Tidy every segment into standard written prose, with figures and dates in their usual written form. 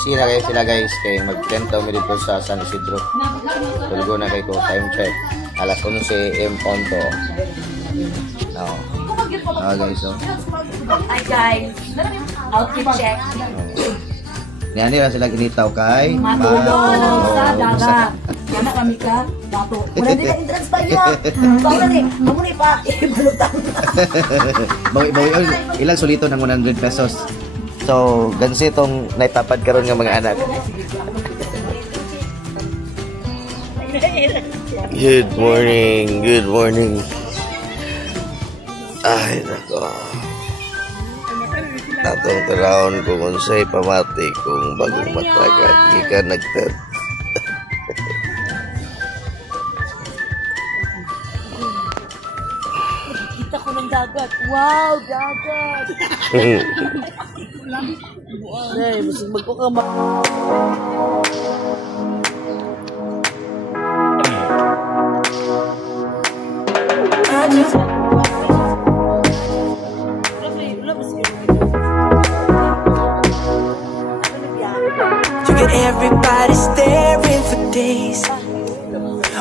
busy na kayo sila guys. Kaya mag-10 mi dito sa San Isidro. Tulgo na kayo ko. Time check. Alas 11 AM on to. Now. Guys, so. Hi guys. Outfit check. Yan nila sila ginitaw kay Matulog sa dagat. Yana kami ka, bato. Wala din ka entrance pa yun. Bawala ni, amo ni pa ibalutang. Bawi ilang solito ng 100 pesos. So, gansi itong naitapad karon ng mga anak. Good morning, good morning. Ay, nako. Atong tarawon kung unsay pamati kung bagong matagat gikan nagtat. Kita ko ng dagat. Wow, dagat. Ay, busog magkukama. Everybody staring for days.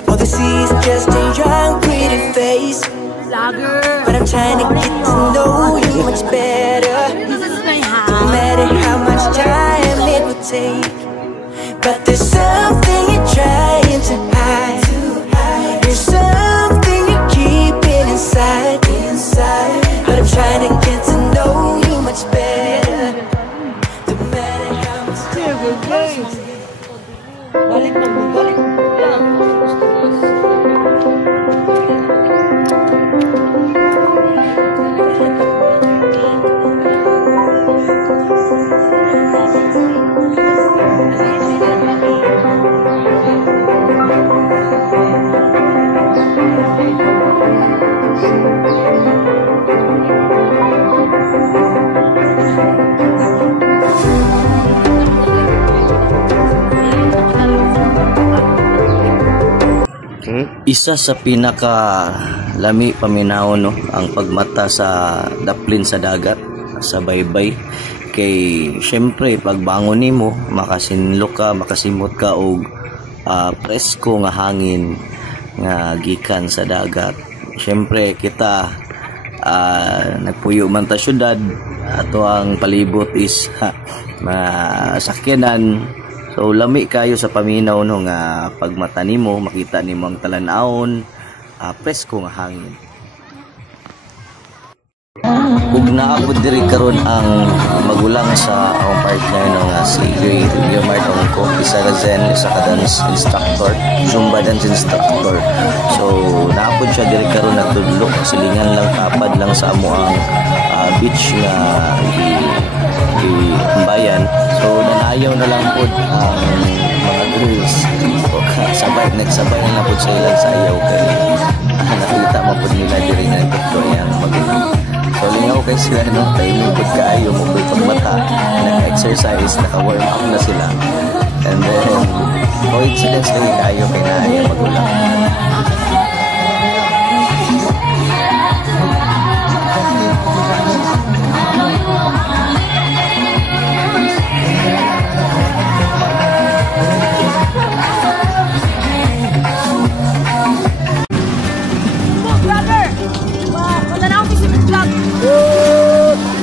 All they see is just a young, pretty face. But I'm trying to get to know you much better. No matter how much time it will take. But there's something you're trying to hide. There's something you're keeping inside. But I'm trying to get to know you much better. No matter how much time it will take. Balik na mo, balik na mo. Isa sa pinaka lami paminaw no ang pagmata sa daplin sa dagat sa baybay kay syempre pagbangon nimo makasinlo ka makasimot ka og presko nga hangin nga gikan sa dagat. Syempre kita nagpuyo man ta syudad ato ang palibot is masakyanan. So lami kayo sa paminaw no nga pagmata nimo makita nimo ang talan-awon presko nga hangin. Ug naabot diri karon ang magulang sa akong partner no nga si Guillermo Tongko, isa ka dance instructor, Zumba dance instructor. So naabot siya diri karon nagtudlok silingan lang tapad lang sa amo ang beach nga bayan. So nanayaw na lang po ang mga girls. Nagsabay na po sa ilang sayaw kay nakita mo po nila diri na ito yung magulang. So lingaw kay sila no, tayo mo po kaayo mo po pagmata, naka-exercise, naka-warm up na sila. And then coincidence lang kaayo kay naaya magulang.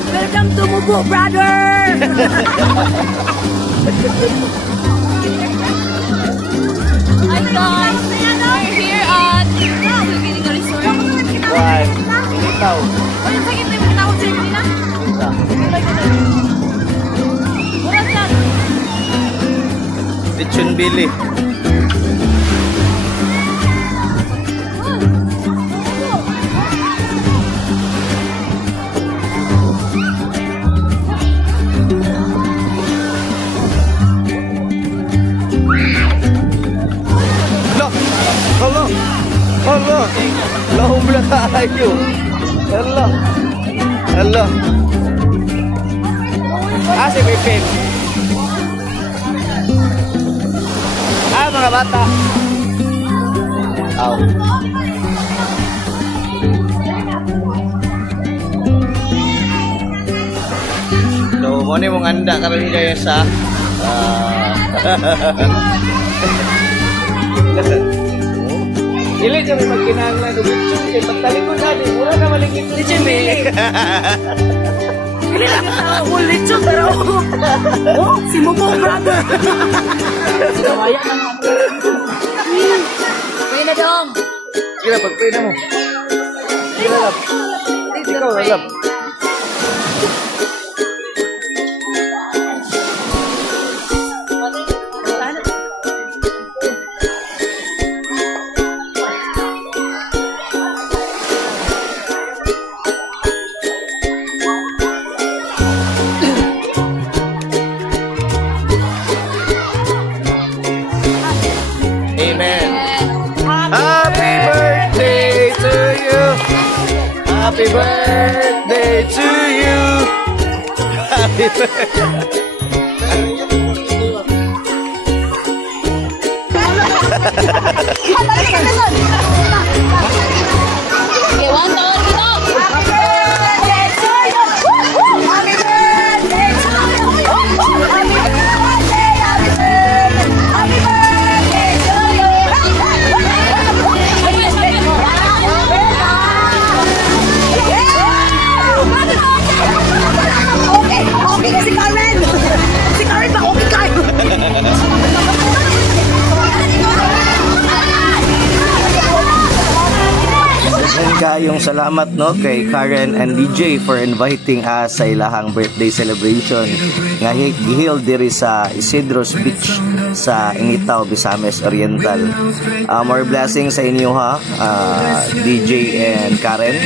Welcome to Mubo, brother! Hi guys! We're here at Willigo Resort. Why? Ilitaw. O yung sakit na yung tawag sa'yo nila? Wala dyan. Lechon Billy. Allah, lahum na tayo. Allah, Allah. Si Pipin. Mga bata. Aw. So, mo ni mong anda karon kayo sa Ili kami magkinahanglan ng lechon kay pagtalikod natin. Mura na maligit lechon eh. Hindi lang ako lechon, pero si Momo, brother. Kaya na mo. Pwede na dong. Kira, pag-pray na mo. Kira, lab. Ikaw, lab. Amen. Happy birthday to you. Happy birthday to you. Happy birthday. Okay, 1 taon dito. Okay na si Karen. Si Karen ba? Okay kayo. Daghang kayong salamat no kay Karen and DJ for inviting us sa ilahang birthday celebration nga giheld diri sa Isidro's Beach sa Ingitaw, Misamis Oriental. More blessings sa inyo ha, DJ and Karen,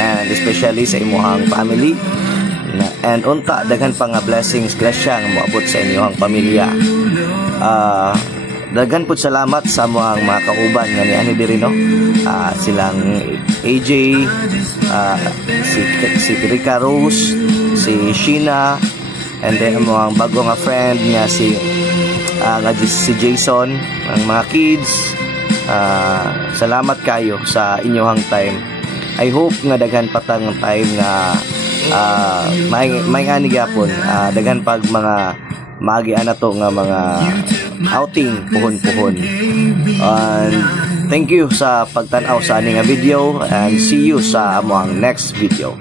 and especially sa imuhang family. And unta daghan pa nga blessings grasyang moabot sa inyong pamilya. Daghan pud salamat sa mga kauban nga niani diri no. Silang AJ, si Rika Rose, si Sheena, and then mga bago nga friend nga si Jason, ang mga kids. Salamat kayo sa inyong time. I hope nga daghan patang time nga may ani gyapon, daghan pag mga magian na to nga mga outing puhon-puhon. And thank you sa pagtan-aw sa aning video, and see you sa among next video.